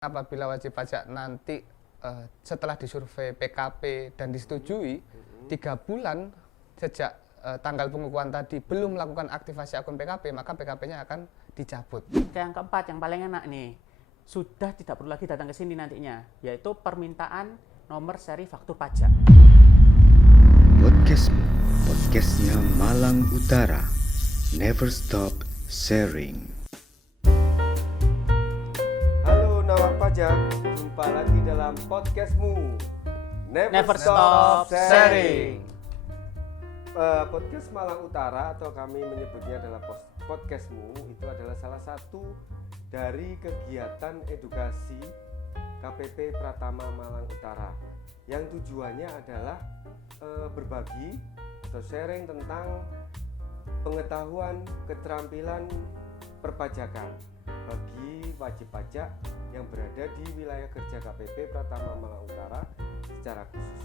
apabila wajib pajak nanti setelah disurvei PKP dan disetujui 3 bulan sejak tanggal pengukuhan tadi belum melakukan aktivasi akun PKP, maka PKP-nya akan dicabut. Yang keempat, yang paling enak nih, sudah tidak perlu lagi datang ke sini nantinya, yaitu permintaan nomor seri faktur pajak. Podcastmu, podcastnya Malang Utara. Never stop sharing. Halo nawak pajak, jumpa lagi dalam podcastmu Never Stop Sharing. Podcast Malang Utara atau kami menyebutnya adalah podcastmu, itu adalah salah satu dari kegiatan edukasi KPP Pratama Malang Utara yang tujuannya adalah berbagi atau sharing tentang pengetahuan keterampilan perpajakan bagi wajib pajak yang berada di wilayah kerja KPP Pratama Malang Utara secara khusus,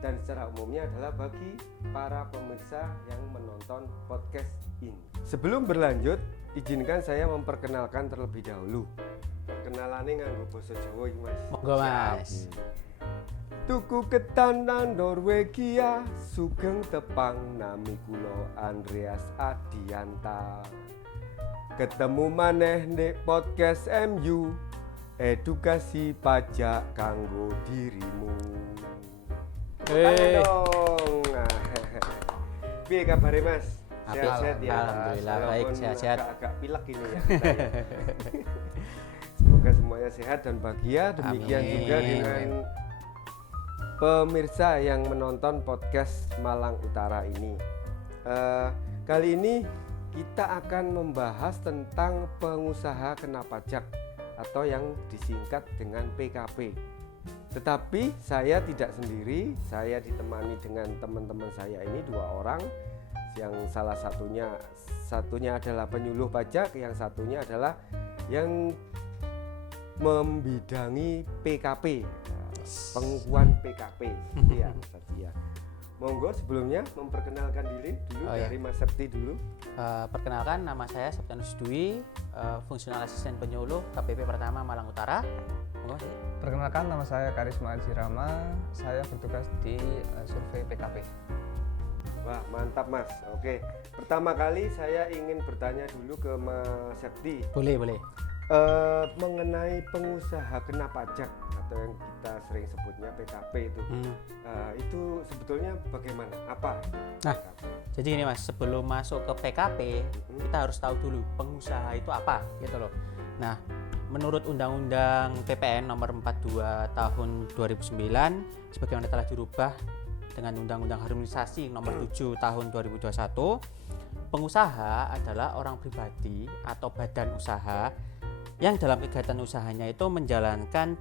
dan secara umumnya adalah bagi para pemirsa yang menonton podcast ini. Sebelum berlanjut, izinkan saya memperkenalkan terlebih dahulu. Perkenalannya nganggo basa Jawa iki, Mas. Monggo, Mas. Tuku ketan nang Norwegia, sugeng tepang nami kula Andreas Adianta. Ketemu maneh ndek podcast MU, edukasi pajak kanggo dirimu. Ayo dong. Piye kabare, Mas? Sehat-sehat ya? Alhamdulillah, baik, sehat-sehat. Agak pilek ini ya. Semoga semuanya sehat dan bahagia. Demikian Amin. juga dengan pemirsa yang menonton podcast Malang Utara ini. Kali ini kita akan membahas tentang pengusaha kena pajak atau yang disingkat dengan PKP. Tetapi saya tidak sendiri, saya ditemani dengan teman-teman saya ini 2 orang, yang salah satunya adalah penyuluh pajak, yang satunya adalah yang membidangi PKP, pengukuhan PKP. Ya, tadi ya. Monggo sebelumnya memperkenalkan diri dulu dari Mas Septi dulu. Perkenalkan, nama saya Septianus Dwi, fungsional asisten penyuluh KPP Pratama Malang Utara. Monggo, Mas. Perkenalkan, nama saya Karisma Ajirama, saya bertugas di survei PKP. Wah, mantap Mas. Oke, pertama kali saya ingin bertanya dulu ke Mas Septi. Boleh. Mengenai pengusaha kena pajak atau yang kita sering sebutnya PKP itu sebetulnya bagaimana? Apa? Nah, jadi ini Mas, sebelum masuk ke PKP, kita harus tahu dulu pengusaha itu apa, gitu loh. Nah, menurut Undang-Undang PPN nomor 42 tahun 2009, sebagaimana telah dirubah dengan Undang-Undang Harmonisasi nomor 7 tahun 2021, pengusaha adalah orang pribadi atau badan usaha yang dalam kegiatan usahanya itu menjalankan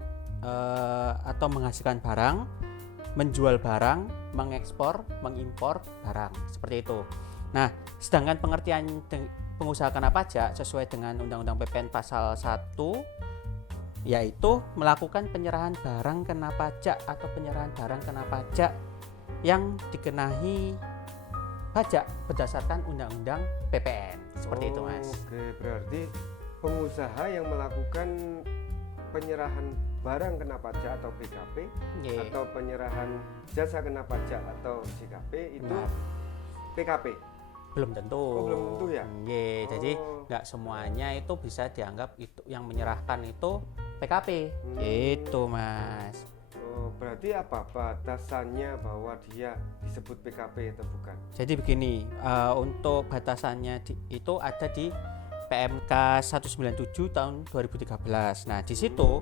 atau menghasilkan barang, menjual barang, mengekspor, mengimpor barang, seperti itu. Nah, sedangkan pengertian pengusaha kena pajak sesuai dengan Undang-Undang PPN pasal 1 yaitu melakukan penyerahan barang kena pajak atau penyerahan barang kena pajak yang dikenai pajak berdasarkan Undang-Undang PPN. Seperti itu, Mas. Oke, berarti pengusaha yang melakukan penyerahan barang kena pajak atau PKP atau penyerahan jasa kena pajak atau JKP itu PKP. Belum tentu. Belum tentu ya? Jadi nggak semuanya itu bisa dianggap itu yang menyerahkan itu PKP. Gitu, Mas. Berarti apa batasannya bahwa dia disebut PKP atau bukan? Jadi begini, untuk batasannya itu ada di PMK 197 tahun 2013. Nah, di situ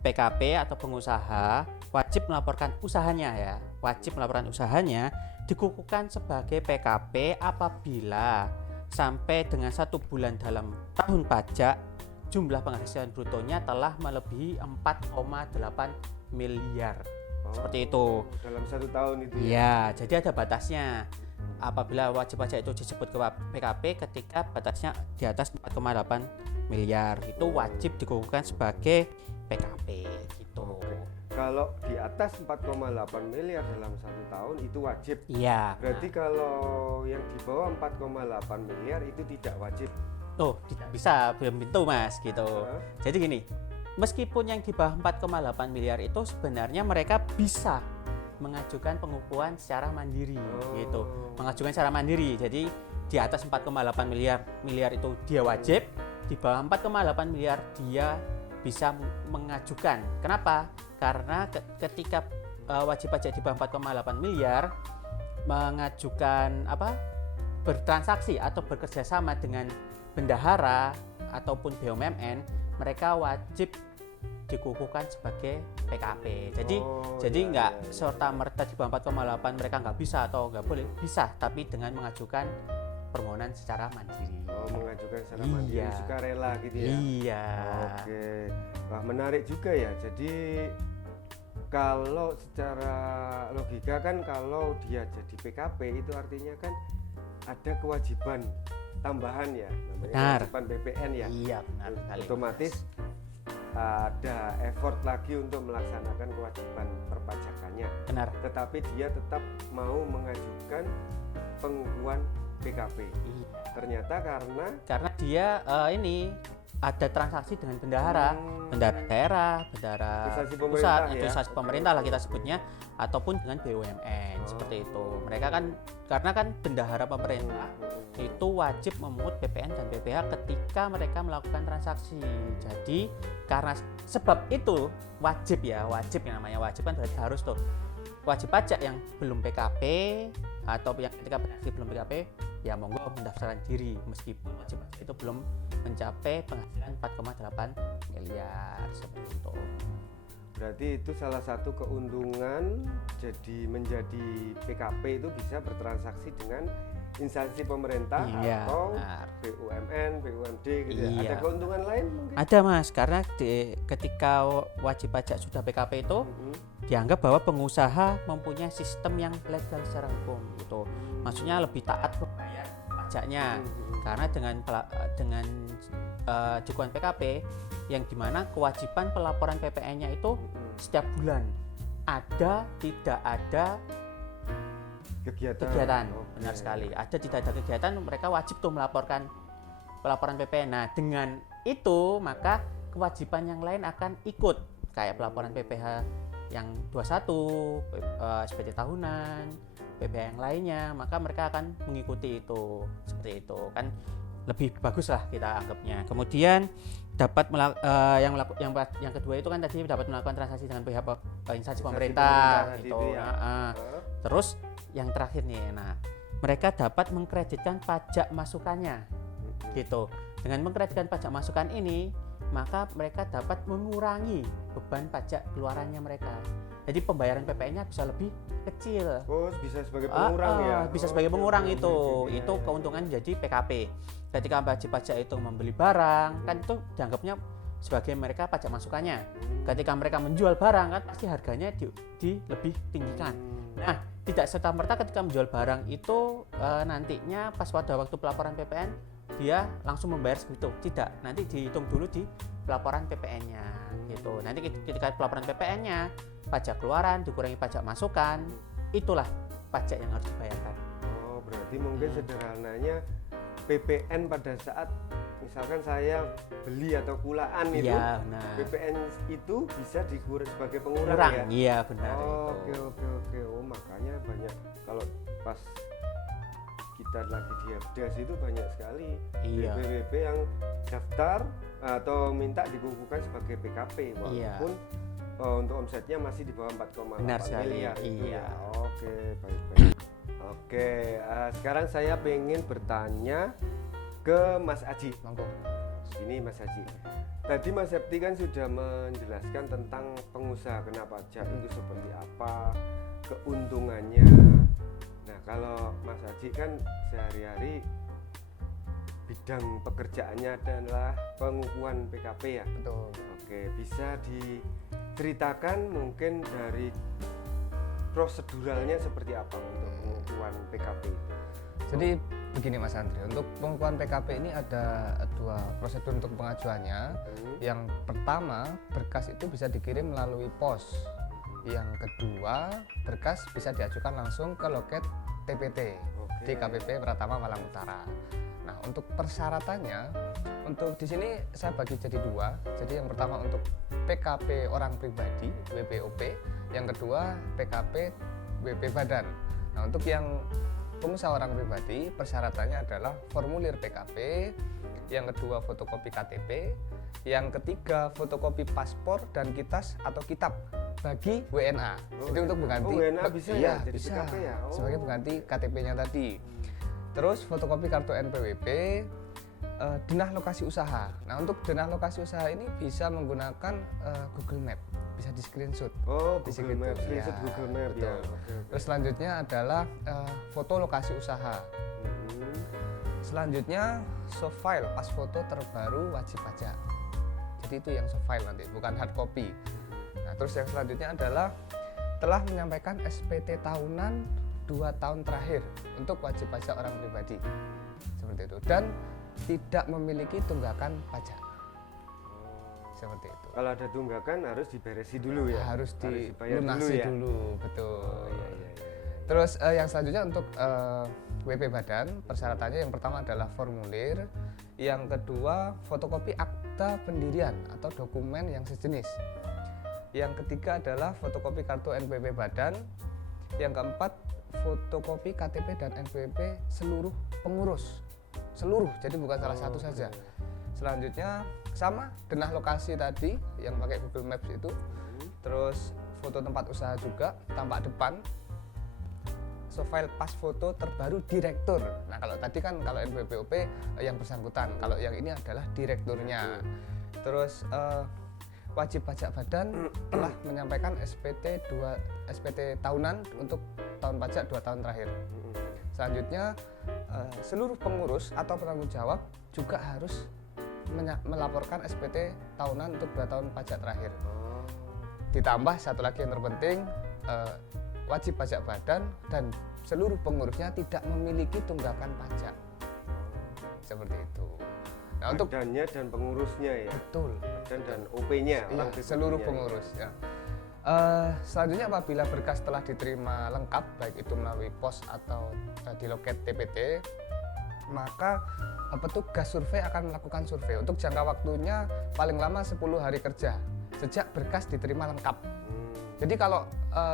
PKP atau pengusaha wajib melaporkan usahanya ya. Wajib melaporkan usahanya dikukuhkan sebagai PKP apabila sampai dengan 1 bulan dalam tahun pajak jumlah penghasilan brutonya telah melebihi 4,8 miliar. Seperti itu. Dalam 1 tahun itu ya? Ya, jadi ada batasnya. Apabila wajib pajak itu disebut ke PKP ketika batasnya di atas 4,8 miliar itu wajib dikukuhkan sebagai PKP gitu. Kalau di atas 4,8 miliar dalam 1 tahun itu wajib. Iya. Berarti kalau yang di bawah 4,8 miliar itu tidak wajib. Tidak bisa, belum tentu Mas gitu. Jadi gini, meskipun yang di bawah 4,8 miliar itu sebenarnya mereka bisa mengajukan pengukuhan secara mandiri gitu. Mengajukan secara mandiri. Jadi di atas 4,8 miliar itu dia wajib, di bawah 4,8 miliar dia bisa mengajukan. Kenapa? Karena ketika wajib pajak di bawah 4,8 miliar mengajukan bertransaksi atau bekerja sama dengan bendahara ataupun BUMN, mereka wajib dikukuhkan sebagai PKP. Jadi nggak serta merta di bawah 4,8 mereka nggak bisa atau nggak boleh, bisa, tapi dengan mengajukan permohonan secara mandiri. Mengajukan secara mandiri, sukarela gitu ya. Iya. Oke, wah menarik juga ya. Jadi kalau secara logika kan kalau dia jadi PKP itu artinya kan ada kewajiban tambahan ya, namanya kewajiban PPN ya. Iya, benar sekali. Otomatis ada effort lagi untuk melaksanakan kewajiban perpajakannya. Benar. Tetapi dia tetap mau mengajukan pengukuhan PKP. Iya. Ternyata karena dia ini ada transaksi dengan bendahara daerah, bendahara pusat, instansi pemerintah lah kita sebutnya, ataupun dengan BUMN seperti itu. Mereka kan karena kan bendahara pemerintah itu wajib memungut PPN dan PPh ketika mereka melakukan transaksi. Jadi karena sebab itu wajib yang namanya wajib kan berarti harus tuh wajib pajak yang belum PKP atau yang ketika belum PKP ya monggo mendaftarkan diri meskipun wajib pajak itu belum mencapai penghasilan 4,8 miliar seperti itu. Berarti itu salah satu keuntungan menjadi PKP itu bisa bertransaksi dengan instansi pemerintah atau BUMN, BUMD gitu ya. Ada keuntungan lain mungkin? Ada Mas, karena ketika wajib pajak sudah PKP itu dianggap bahwa pengusaha mempunyai sistem yang legal secara hukum gitu. Maksudnya lebih taat membayar pajaknya. Karena dengan dukungan PKP yang dimana kewajiban pelaporan PPN-nya itu setiap bulan ada tidak ada kegiatan. Benar sekali, ada tidak ada kegiatan mereka wajib tuh melaporkan pelaporan PPN. Nah dengan itu maka kewajiban yang lain akan ikut kayak pelaporan PPh yang 21, SPT tahunan, PPh yang lainnya, maka mereka akan mengikuti itu seperti itu kan lebih bagus lah kita anggapnya. Kemudian dapat yang kedua itu kan tadi dapat melakukan transaksi dengan pihak instansi pemerintah gitu. Terus yang terakhir nih, mereka dapat mengkreditkan pajak masukannya gitu. Dengan mengkreditkan pajak masukan ini, maka mereka dapat mengurangi beban pajak keluarannya mereka. Jadi pembayaran PPN-nya bisa lebih kecil. Bisa sebagai pengurang ya. Bisa sebagai pengurang itu keuntungan jadi PKP. Ketika wajib pajak itu membeli barang, kan itu dianggapnya sebagai mereka pajak masukannya. Ketika mereka menjual barang kan pasti harganya lebih tinggikan. Nah, tidak serta-merta ketika menjual barang itu nantinya pas pada waktu pelaporan PPN dia langsung membayar segitu. Tidak, nanti dihitung dulu di pelaporan PPN-nya gitu. Nanti ketika pelaporan PPN-nya pajak keluaran dikurangi pajak masukan, itulah pajak yang harus dibayarkan. Berarti mungkin sederhananya PPN pada saat misalkan saya beli atau kulaan itu, PPN itu bisa dikurangi sebagai pengurang ya? Iya benar. Oke. Makanya banyak kalau pas kita lagi di Habdas itu banyak sekali BPWP yang daftar atau minta dikukuhkan sebagai PKP walaupun untuk omsetnya masih di bawah 4,8 miliar. Iya. Oke, baik. Oke, sekarang saya pengen bertanya ke Mas Aji. Ini Mas Aji. Tadi Mas Septi kan sudah menjelaskan tentang pengusaha kena pajak itu seperti apa, keuntungannya. Nah, kalau Mas Aji kan sehari-hari bidang pekerjaannya adalah pengukuhan PKP ya. Betul. Oke, bisa diceritakan mungkin dari proseduralnya seperti apa untuk pengukuhan PKP itu? Jadi begini Mas Andri, untuk pengukuhan PKP ini ada dua prosedur untuk pengajuannya. Yang pertama, berkas itu bisa dikirim melalui pos. Yang kedua, berkas bisa diajukan langsung ke loket TPT di KPP Pratama Malang Utara. Nah, untuk persyaratannya, untuk di sini saya bagi jadi dua. Jadi yang pertama untuk PKP orang pribadi (WPOP), yang kedua PKP WP Badan. Nah, untuk yang pengusaha orang pribadi, persyaratannya adalah formulir PKP, yang kedua fotokopi KTP, yang ketiga fotokopi paspor dan kitas atau kitab bagi WNA. Jadi untuk mengganti WNA bisa ya jadi bisa, PKP ya. sebagai pengganti KTP-nya tadi. Terus fotokopi kartu NPWP, denah lokasi usaha. Nah, untuk denah lokasi usaha ini bisa menggunakan Google Map, bisa di screenshot. Oh, Di Google situ. Map, screenshot Ya, Google Map ya. betul. Oke. Terus selanjutnya adalah foto lokasi usaha. Hmm. Selanjutnya soft file pas foto terbaru wajib pajak. Jadi itu yang soft file nanti, bukan hard copy. Nah, terus yang selanjutnya adalah telah menyampaikan SPT tahunan 2 tahun terakhir untuk wajib pajak orang pribadi. Seperti itu. Dan tidak memiliki tunggakan pajak. Seperti itu. Kalau ada tunggakan harus diberesi dulu ya. Harus dibayar dilunasi ya. dulu, betul. Oh, iya, iya, iya. Terus yang selanjutnya untuk WP Badan, persyaratannya yang pertama adalah formulir, yang kedua fotokopi akta pendirian atau dokumen yang sejenis, yang ketiga adalah fotokopi kartu NPWP Badan, yang keempat fotokopi KTP dan NPWP seluruh pengurus, seluruh, jadi bukan salah satu saja. Selanjutnya sama denah lokasi tadi yang pakai Google Maps itu, terus foto tempat usaha juga, tampak depan, so file pas foto terbaru direktur. Nah, kalau tadi kan kalau NPWP yang bersangkutan, kalau yang ini adalah direkturnya. Terus wajib pajak badan telah menyampaikan SPT tahunan untuk tahun pajak 2 tahun terakhir. Selanjutnya seluruh pengurus atau penanggung jawab juga harus melaporkan SPT tahunan untuk 2 tahun pajak terakhir. Ditambah satu lagi yang terpenting, wajib pajak badan dan seluruh pengurusnya tidak memiliki tunggakan pajak. Seperti itu. Nah, untuk Badannya dan pengurusnya ya. betul, Dan OP-nya, iya, seluruh pengurus ya. Selanjutnya apabila berkas telah diterima lengkap, baik itu melalui pos atau di loket TPT, maka petugas survei akan melakukan survei untuk jangka waktunya paling lama 10 hari kerja sejak berkas diterima lengkap. Jadi kalau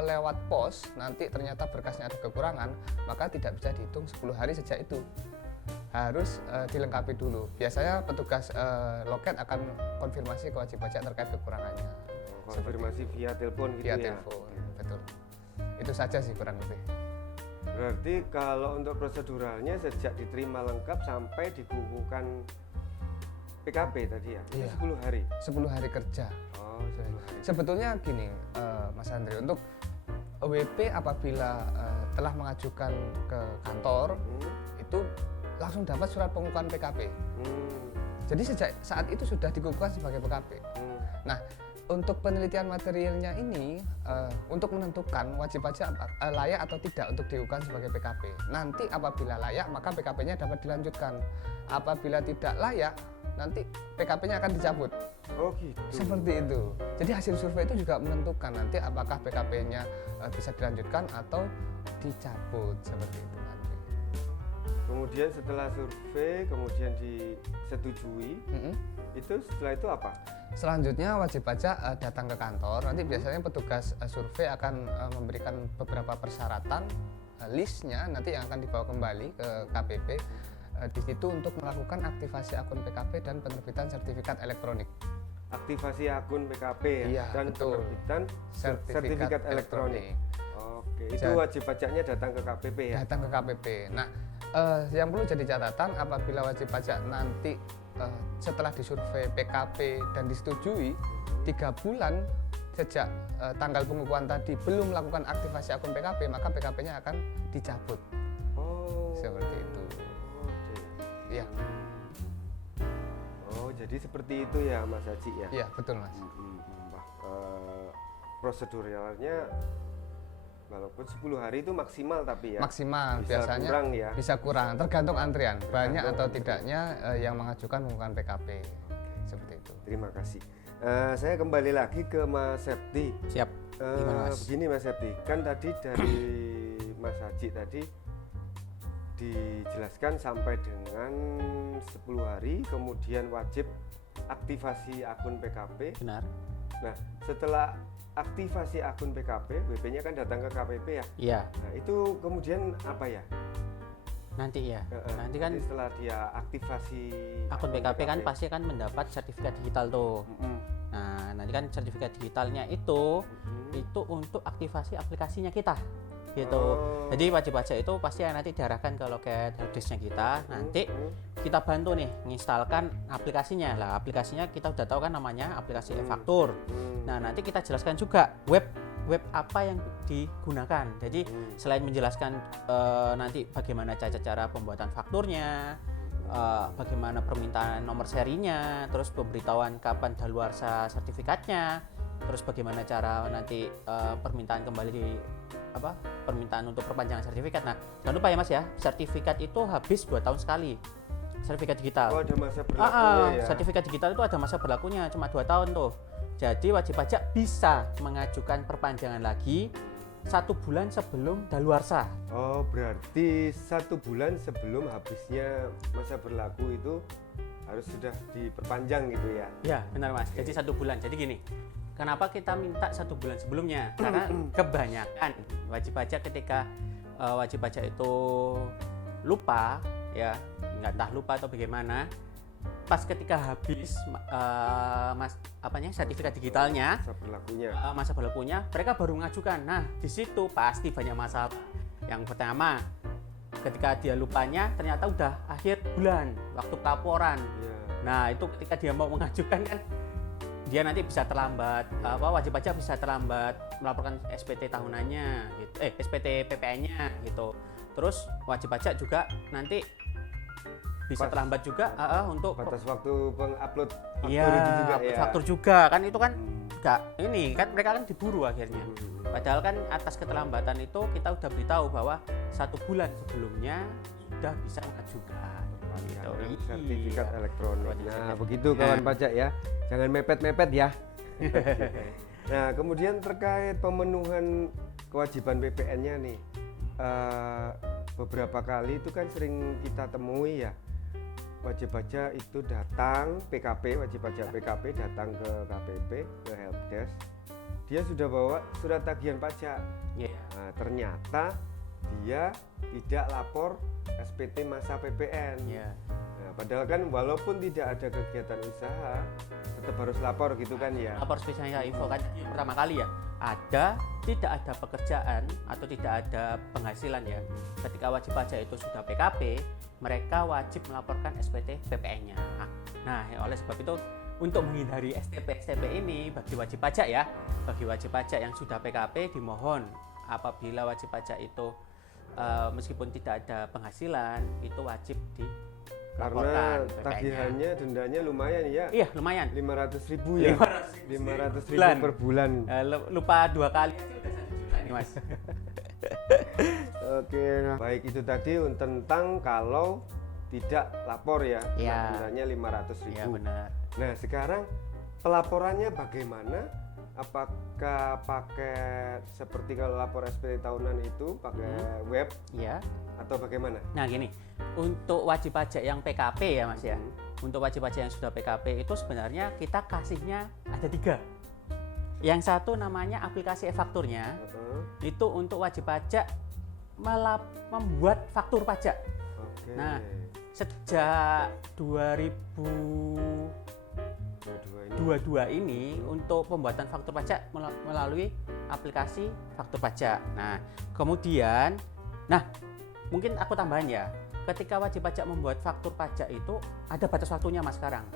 lewat pos nanti ternyata berkasnya ada kekurangan, maka tidak bisa dihitung 10 hari sejak itu. Harus dilengkapi dulu. Biasanya petugas loket akan konfirmasi ke wajib pajak terkait kekurangannya. Konfirmasi via telepon gitu Via ya. telepon, betul. Itu saja sih kurang lebih. Berarti kalau untuk proseduralnya sejak diterima lengkap sampai dikukuhkan PKP tadi ya, itu Iya. 10 hari. 10 hari kerja. Oh, 10 hari. Sebetulnya gini, Mas Andri, untuk WP apabila telah mengajukan ke kantor, itu langsung dapat surat pengukuhan PKP. Jadi sejak saat itu sudah dikukuhkan sebagai PKP. Nah, untuk penelitian materialnya ini untuk menentukan wajib pajak layak atau tidak untuk dikukuhkan sebagai PKP. Nanti apabila layak, maka PKP-nya dapat dilanjutkan. Apabila tidak layak, nanti PKP-nya akan dicabut. Oh gitu. Seperti itu. Jadi hasil survei itu juga menentukan nanti apakah PKP-nya bisa dilanjutkan atau dicabut, seperti itu nanti. Kemudian setelah survei, kemudian disetujui, itu setelah itu apa? Selanjutnya wajib pajak datang ke kantor. Nanti biasanya petugas survei akan memberikan beberapa persyaratan, listnya nanti yang akan dibawa kembali ke KPP. Di situ untuk melakukan aktivasi akun PKP dan penerbitan sertifikat elektronik. Aktivasi akun PKP ya, Iya, dan betul. penerbitan sertifikat elektronik. Oke, itu wajib pajaknya datang ke KPP ya. Datang ke KPP. Nah, yang perlu jadi catatan apabila wajib pajak nanti setelah disurvei PKP dan disetujui 3 bulan sejak tanggal pengukuhan tadi belum melakukan aktivasi akun PKP, maka PKP-nya akan dicabut. Oh, Seperti itu. Oke. Iya, Oh, jadi seperti itu ya Mas Haji ya. iya betul Mas. Proseduralnya walaupun 10 hari itu maksimal tapi ya. Maksimal bisa biasanya kurang ya. bisa kurang, tergantung antrian. Banyak Tergantung atau antrian. tidaknya yang mengajukan pengukuhan PKP. Seperti itu. Terima kasih. Saya kembali lagi ke Mas Septi. Siap. Gimana, Mas? Begini Mas Septi, kan tadi dari Mas Haji tadi dijelaskan sampai dengan 10 hari, kemudian wajib aktivasi akun PKP. Benar. Nah, setelah aktivasi akun PKP, WP-nya kan datang ke KPP ya. Iya. Nah, itu kemudian apa ya? Nanti ya. Nanti kan Jadi setelah dia aktivasi akun PKP kan pasti kan mendapat sertifikat digital tuh. Nah, nanti kan sertifikat digitalnya itu untuk aktivasi aplikasinya kita. Gitu. Oh. Jadi wajib pajak itu pasti nanti diarahkan ke loket helpdesk-nya kita. Nanti kita bantu nih menginstalkan aplikasinya. Lah, aplikasinya kita udah tahu kan namanya aplikasi e-faktur. Nah, nanti kita jelaskan juga web apa yang digunakan. Jadi selain menjelaskan nanti bagaimana cara pembuatan fakturnya, bagaimana permintaan nomor serinya, terus pemberitahuan kapan daluarsa sertifikatnya, terus bagaimana cara nanti permintaan kembali permintaan untuk perpanjangan sertifikat. Nah, jangan lupa ya Mas ya, sertifikat itu habis 2 tahun sekali. Sertifikat digital. Oh, ada masa berlakunya ya. Sertifikat digital itu ada masa berlakunya cuma 2 tahun tuh. Jadi wajib pajak bisa mengajukan perpanjangan lagi 1 bulan sebelum daluarsa. Oh, berarti 1 bulan sebelum habisnya masa berlaku itu harus sudah diperpanjang gitu ya? Ya, benar Mas. Jadi 1 bulan. Jadi gini, kenapa kita minta 1 bulan sebelumnya? Karena kebanyakan wajib pajak ketika wajib pajak itu lupa, ya, entah lupa atau bagaimana, pas ketika habis sertifikat digitalnya, masa berlakunya, mereka baru mengajukan. Nah, di situ pasti banyak masalah. Yang pertama, ketika dia lupanya ternyata udah akhir bulan waktu pelaporan. Nah, itu ketika dia mau mengajukan kan dia nanti bisa terlambat, wajib pajak bisa terlambat melaporkan SPT tahunannya gitu, SPT PPN-nya gitu. Terus wajib pajak juga nanti bisa terlambat juga untuk batas waktu pengupload faktur itu juga ya. Faktur juga kan itu kan enggak, ini kan mereka kan diburu akhirnya. Padahal kan atas keterlambatan itu kita udah beritahu bahwa 1 bulan sebelumnya sudah bisa mengajukan gitu. Sertifikat elektronik. Nah, begitu kawan pajak ya. Jangan mepet-mepet ya. Nah, kemudian terkait pemenuhan kewajiban PPN-nya nih. Beberapa kali itu kan sering kita temui ya. Wajib pajak itu datang wajib pajak PKP datang ke KPP, ke helpdesk. Dia sudah bawa surat tagihan pajak. Nah, ternyata dia tidak lapor SPT masa PPN. Nah, padahal kan walaupun tidak ada kegiatan usaha, tetap harus lapor gitu kan ya. Lapor spesialnya info kan pertama kali ya. Tidak ada pekerjaan atau tidak ada penghasilan ya. Ketika wajib pajak itu sudah PKP, mereka wajib melaporkan SPT PPN-nya. Nah, oleh sebab itu untuk menghindari STP ini bagi wajib pajak ya, bagi wajib pajak yang sudah PKP dimohon apabila wajib pajak itu meskipun tidak ada penghasilan itu wajib karena tagihannya dendanya lumayan ya. Iya, lumayan. 500.000 ya. 500.000 per bulan. Lupa 2 kali aja udah 1 juta nih Mas. Oke, nah baik itu tadi tentang kalau tidak lapor ya, dendanya 500.000. Iya, benar. Nah, sekarang pelaporannya bagaimana? Apakah pakai seperti kalau lapor SPT tahunan itu pakai web? Iya. Atau bagaimana? Nah, gini. Untuk wajib pajak yang PKP ya Mas ya. Untuk wajib pajak yang sudah PKP itu sebenarnya kita kasihnya ada 3. Yang satu namanya aplikasi e-fakturnya. Itu untuk wajib pajak membuat faktur pajak. Nah, sejak 2022 ini untuk pembuatan faktur pajak melalui aplikasi faktur pajak. Nah, kemudian mungkin aku tambahin ya. Ketika wajib pajak membuat faktur pajak itu ada batas waktunya Mas sekarang.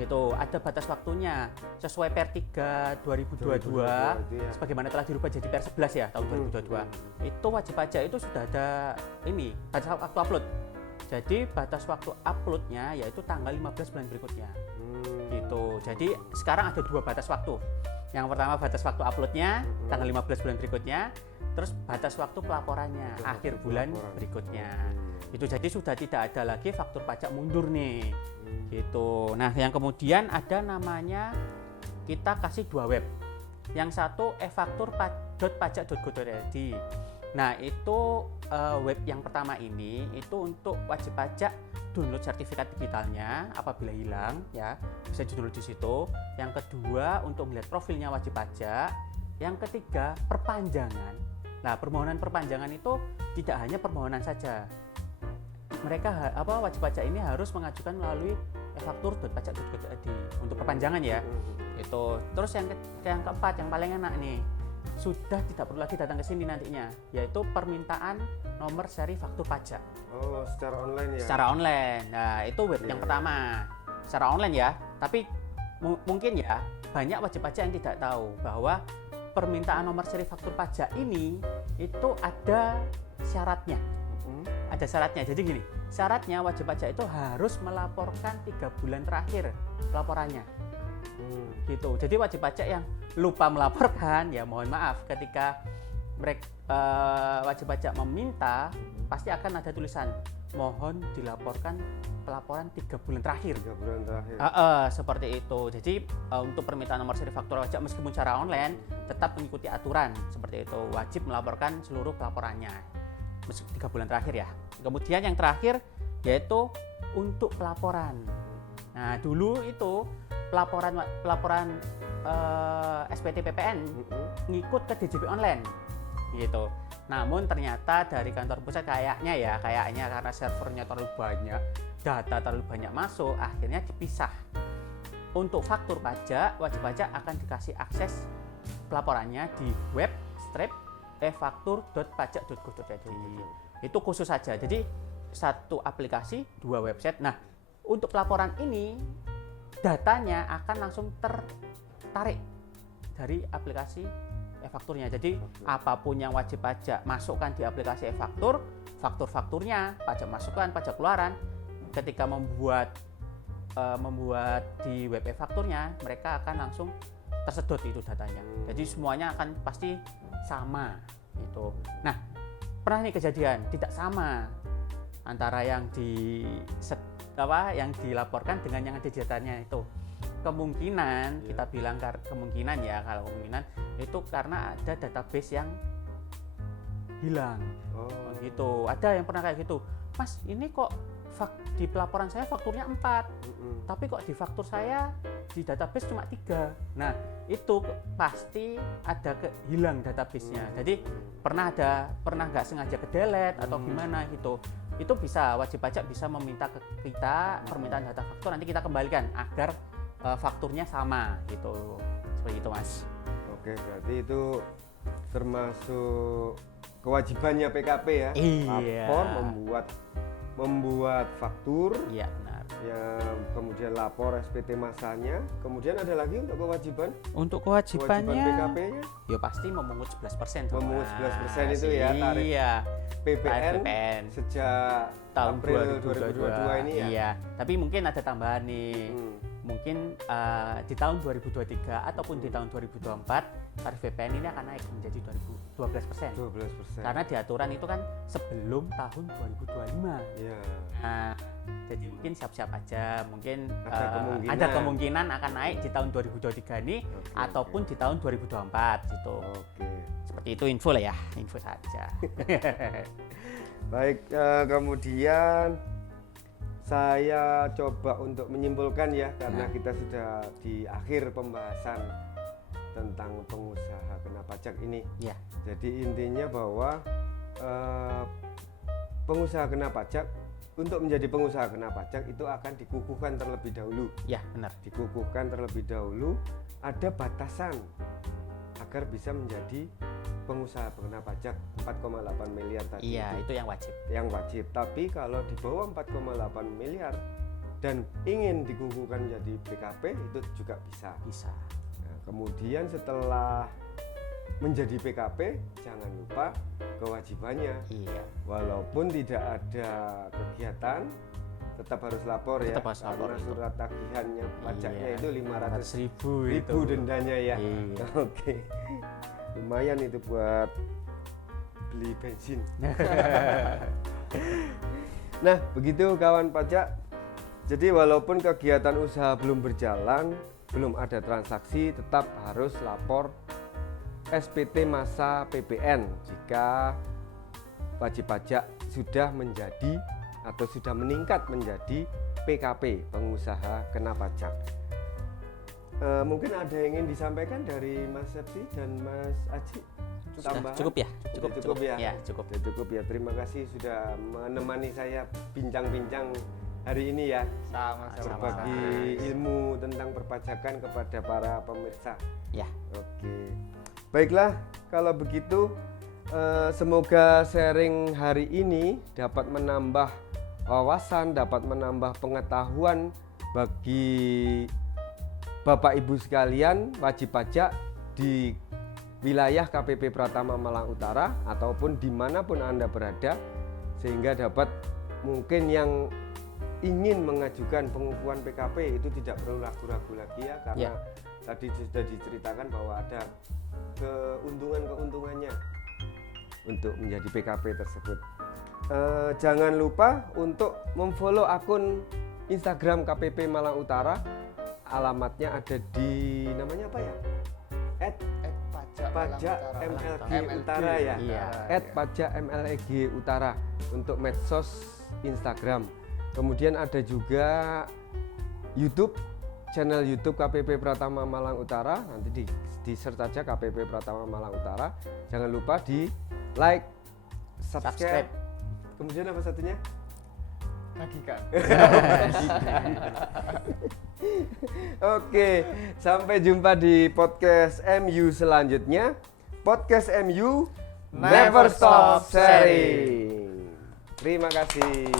Gitu, ada batas waktunya sesuai Per 3 2022 sebagaimana telah dirubah jadi Per 11 ya tahun 2022. Itu wajib pajak itu sudah ada batas waktu upload. Jadi batas waktu uploadnya yaitu tanggal 15 bulan berikutnya. Gitu. Jadi sekarang ada 2 batas waktu. Yang pertama batas waktu uploadnya tanggal 15 bulan berikutnya. Terus batas waktu pelaporannya akhir bulan berikutnya. Itu jadi sudah tidak ada lagi faktur pajak mundur nih. Gitu. Nah, yang kemudian ada namanya kita kasih 2 web. Yang satu e-faktur.pajak.go.id. Nah, itu web yang pertama ini itu untuk wajib pajak download sertifikat digitalnya apabila hilang ya, bisa download di situ. Yang kedua untuk melihat profilnya wajib pajak. Yang ketiga perpanjangan. Nah, permohonan perpanjangan itu tidak hanya permohonan saja. Mereka wajib pajak ini harus mengajukan melalui e-faktur.pajak.go.id untuk perpanjangan ya. Itu. Terus yang keempat yang paling enak nih, sudah tidak perlu lagi datang ke sini nantinya, yaitu permintaan nomor seri faktur pajak. Oh, secara online ya? Secara online. Nah, itu web yang pertama. Secara online ya, tapi mungkin ya banyak wajib pajak yang tidak tahu bahwa permintaan nomor seri faktur pajak ini itu ada syaratnya. Ada syaratnya. Jadi gini, syaratnya wajib pajak itu harus melaporkan 3 bulan terakhir laporannya. Gitu. Jadi wajib pajak yang lupa melaporkan ya mohon maaf, ketika mereka wajib pajak meminta pasti akan ada tulisan mohon dilaporkan pelaporan 3 bulan terakhir. 3 bulan terakhir. Seperti itu. Jadi untuk permintaan nomor seri faktur pajak meskipun secara online tetap mengikuti aturan seperti itu, wajib melaporkan seluruh pelaporannya 3 bulan terakhir ya. Kemudian yang terakhir yaitu untuk pelaporan. Nah, dulu itu pelaporan SPT PPN ngikut ke DJP online gitu. Namun ternyata dari kantor pusat kayaknya karena servernya terlalu banyak, data terlalu banyak masuk, akhirnya dipisah. Untuk faktur pajak, wajib pajak akan dikasih akses pelaporannya di web strip efaktur.pajak.go.id. Itu khusus saja. Jadi satu aplikasi, 2 website. Nah, untuk pelaporan ini datanya akan langsung tertarik dari aplikasi e-fakturnya. Jadi apapun yang wajib pajak masukkan di aplikasi e-faktur, faktur-fakturnya, pajak masukan, pajak keluaran, ketika membuat di web e-fakturnya, mereka akan langsung tersedot itu datanya. Jadi semuanya akan pasti sama itu. Nah, pernah nih kejadian tidak sama antara yang yang dilaporkan dengan yang ada di datanya itu. Kemungkinan kita bilang kemungkinan ya, kalau kemungkinan itu karena ada database yang hilang. Gitu. Ada yang pernah kayak gitu. Mas, ini kok di pelaporan saya fakturnya 4. Tapi kok di faktur saya di database cuma 3. Nah, itu pasti ada hilang database-nya. Jadi pernah nggak sengaja ke delete atau gimana gitu. Itu bisa wajib pajak bisa meminta ke kita permintaan data faktur, nanti kita kembalikan agar fakturnya sama gitu. Seperti itu, Mas. Oke, berarti itu termasuk kewajibannya PKP ya. Iya. Lapor, membuat faktur. Iya, benar. Ya, kemudian lapor SPT masanya. Kemudian ada lagi untuk kewajiban? Untuk kewajibannya PKP-nya? Ya pasti memungut 11%. Memungut 11% itu ya tarif. Iya. PPN sejak tahun April 2022 ini ya. Iya, tapi mungkin ada tambahan nih. Mungkin di tahun 2023 ataupun di tahun 2024 tarif PPN ini akan naik menjadi 12%. 12%. Karena di aturan itu kan sebelum tahun 2025. Iya. Nah, jadi mungkin siap-siap aja, mungkin ada kemungkinan akan naik di tahun 2023 ini ataupun di tahun 2024 gitu. Oke. Seperti itu info lah ya, info saja. Baik, kemudian saya coba untuk menyimpulkan ya, karena kita sudah di akhir pembahasan tentang pengusaha kena pajak ini. Ya. Jadi intinya bahwa pengusaha kena pajak, untuk menjadi pengusaha kena pajak itu akan dikukuhkan terlebih dahulu. Ya, benar. Dikukuhkan terlebih dahulu, ada batasan agar bisa menjadi pengusaha kena pajak 4,8 miliar tadi. Iya, itu yang wajib. Yang wajib. Tapi kalau di bawah 4,8 miliar dan ingin dikukuhkan menjadi PKP itu juga bisa. Bisa. Nah, kemudian setelah menjadi PKP, jangan lupa kewajibannya. Iya. Walaupun tidak ada kegiatan, tetap harus lapor ya. Tetap harus lapor karena itu. surat tagihannya pajaknya Iya. itu 500.000 500.000 dendanya ya. Iya. Oke. Lumayan itu buat beli bensin. Nah, begitu kawan pajak. Jadi walaupun kegiatan usaha belum berjalan, belum ada transaksi, tetap harus lapor SPT masa PPN jika wajib pajak sudah menjadi atau sudah meningkat menjadi PKP, pengusaha kena pajak. Mungkin ada yang ingin disampaikan dari Mas Septi dan Mas Aji? Sudah cukup ya? Cukup ya? Ya, cukup. Sudah cukup ya. Terima kasih sudah menemani saya bincang-bincang hari ini ya. Sama-sama. Berbagi ilmu tentang perpajakan kepada para pemirsa. Ya. Oke. Baiklah, kalau begitu semoga sharing hari ini dapat menambah wawasan, dapat menambah pengetahuan bagi Bapak Ibu sekalian wajib pajak di wilayah KPP Pratama Malang Utara ataupun dimanapun Anda berada, sehingga dapat mungkin yang ingin mengajukan pengukuhan PKP itu tidak perlu ragu-ragu lagi ya, karena tadi sudah diceritakan bahwa ada keuntungan-keuntungannya untuk menjadi PKP tersebut. Jangan lupa untuk memfollow akun Instagram KPP Malang Utara. Alamatnya ada di namanya apa ya? @pajak MLG Utara ya. @pajak MLG Utara untuk medsos Instagram. Kemudian ada juga YouTube, channel YouTube KPP Pratama Malang Utara. Nanti di search aja KPP Pratama Malang Utara. Jangan lupa di like, subscribe. Kemudian apa satunya? Bagikan. Oke, sampai jumpa di podcast MU selanjutnya. Podcast MU Never Stop Sharing. Terima kasih.